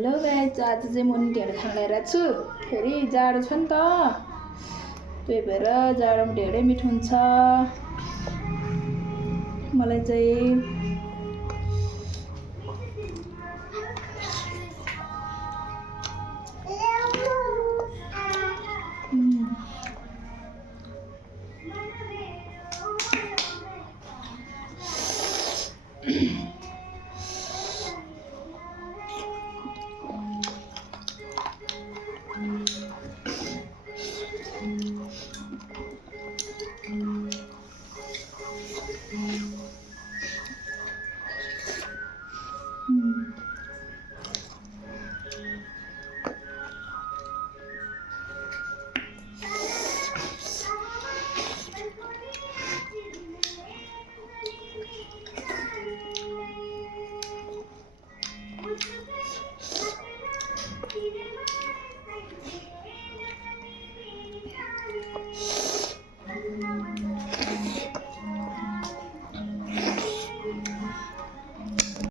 Hello guys, आज चाहिँ म ढेँडो खान लागिरहेको छु। फेरि जाडो छ नि त, त्यही भएर जाडोमा ढेँडै मिठो हुन्छ। मलाई चाहिँ